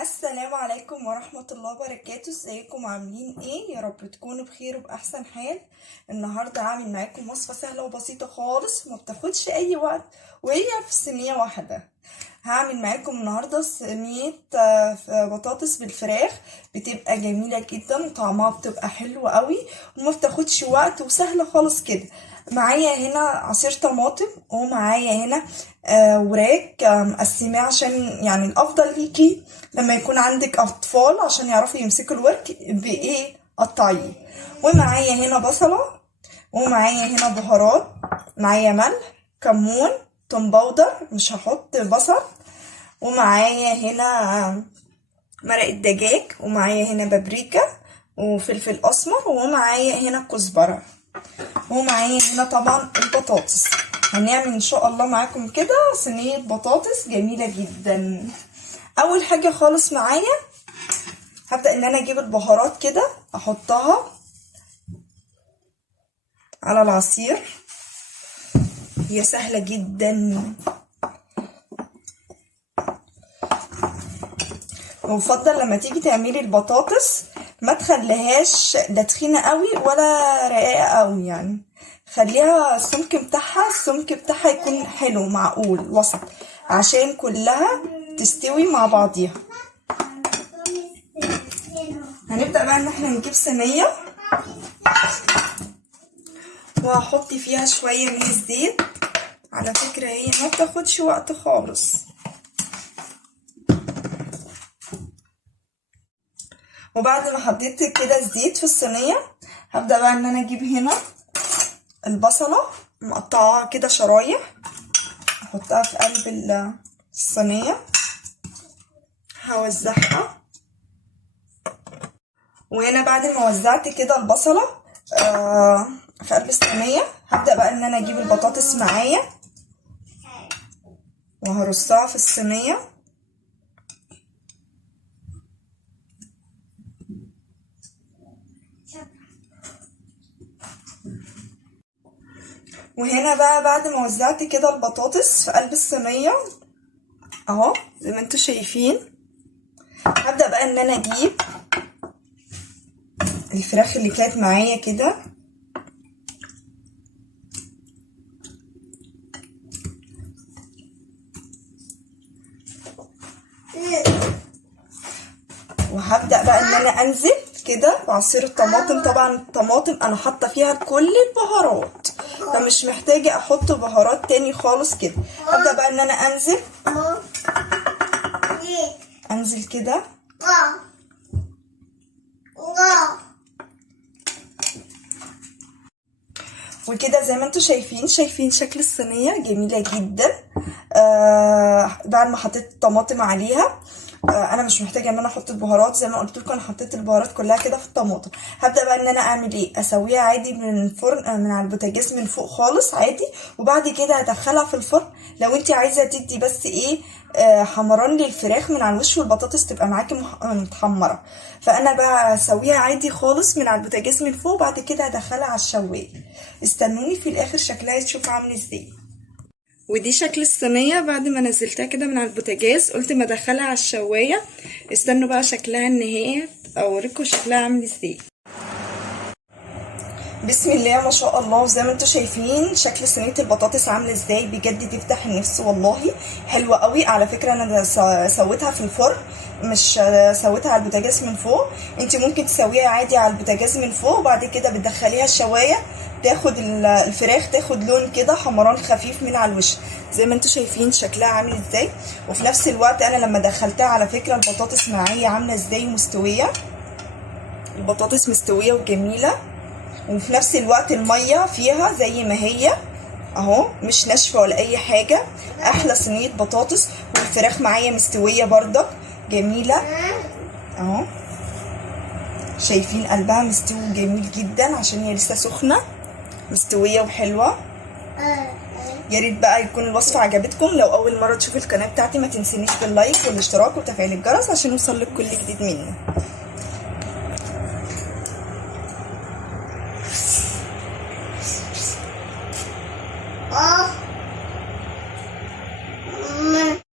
السلام عليكم ورحمة الله وبركاته. ازيكم عاملين ايه؟ يا رب تكونوا بخير وبأحسن حال. النهاردة هعمل معاكم وصفة سهلة وبسيطة خالص وما بتاخدش اي وقت، وهي في صينية واحدة. هعمل معاكم النهاردة صينية بطاطس بالفراخ. بتبقى جميلة جدا وطعمها بتبقى حلو قوي وما بتاخدش وقت وسهلة خالص كده. معايا هنا عصير طماطم، ومعايا هنا وراك مقسماه عشان يعني الافضل ليكي لما يكون عندك اطفال عشان يعرفوا يمسكوا الورك بايه قطعيه. ومعايا هنا بصله، ومعايا هنا بهارات، معايا ملح، كمون، توم باودر، مش هحط بصل، ومعايا هنا مرق الدجاج، ومعايا هنا بابريكا وفلفل اسمر، ومعايا هنا كزبره، ومعايا هنا طبعا البطاطس. هنعمل ان شاء الله معاكم كده صينيه بطاطس جميله جدا. اول حاجه خالص معايا هبدا ان انا اجيب البهارات كده احطها على العصير. هي سهله جدا، ويفضل لما تيجي تعملي البطاطس ما تخليهاش لا تخينه قوي ولا رقيقه قوي، يعني خليها السمك بتاعها يكون حلو معقول وسط عشان كلها تستوي مع بعضيها. هنبدأ بقى ان احنا نجيب صينية وهحط فيها شوية من الزيت. على فكرة هي ما بتاخدش وقت خالص. وبعد ما حطيت كده الزيت في الصينية هبدأ بقى ان انا اجيب هنا البصلة مقطعها كده شرايح، احطها في قلب الصينية، هوزعها. وهنا بعد ما وزعت كده البصلة في قلب الصينية هبدأ بقى ان انا اجيب البطاطس معايا وهرصها في الصينية. وهنا بقى بعد ما وزعت كده البطاطس في قلب الصينية اهو زي ما انتوا شايفين، هبدأ بقى ان انا اجيب الفراخ اللي كانت معايا كده وهبدأ بقى ان انا انزل كده بعصير الطماطم. طبعا الطماطم انا حاطه فيها كل البهارات فمش محتاجه احط بهارات تاني خالص كده. هبدأ بقى ان انا انزل كده وكده زي ما انتوا شايفين شكل الصينيه جميله جدا. بعد ما حطيت الطماطم عليها انا مش محتاجه ان انا احط البهارات، زي ما قلت لكم انا حطيت البهارات كلها كده في الطماطم. هبدا بقى ان انا اعمل ايه، اسويها عادي من الفرن من على البوتاجاز من فوق خالص عادي، وبعد كده هدخلها في الفرن. لو انت عايزه تدي بس ايه حمران للفراخ من على الوش والبطاطس تبقى معاكي متحمره، فانا بقى اسويها عادي خالص من على البوتاجاز من فوق، بعد كده هدخلها على الشوايه. استنوني في الاخر شكلها تشوف عامل ازاي. ودي شكل الصينيه بعد ما نزلتها كده من على البوتاجاز، قلت ما ادخلها على الشوايه. استنوا بقى شكلها النهائي اوريكم شكلها عامل ازاي. بسم الله ما شاء الله، وزي ما انتم شايفين شكل صينيه البطاطس عامله ازاي، بجد تفتح النفس والله. حلوه قوي على فكره. انا سويتها في الفرن مش سويتها على البوتاجاز من فوق. انت ممكن تسويها عادي على البوتاجاز من فوق وبعد كده بتدخليها الشوايه تاخد الفراخ تاخد لون كده حمران خفيف من على الوش. زي ما انتم شايفين شكلها عامل ازاي. وفي نفس الوقت انا لما دخلتها على فكره البطاطس معايا عامله ازاي مستويه، البطاطس مستويه وجميله، وفي نفس الوقت الميه فيها زي ما هي اهو مش ناشفه ولا اي حاجه. احلى صينيه بطاطس. والفراخ معايا مستويه برضك جميله اهو، شايفين قلبها مستوي جميل جدا عشان هي لسه سخنه مستويه وحلوه. يا ريت بقى يكون الوصفه عجبتكم. لو اول مره تشوفوا القناه بتاعتي ما تنسونيش باللايك والاشتراك وتفعيل الجرس عشان يوصلك كل جديد مني.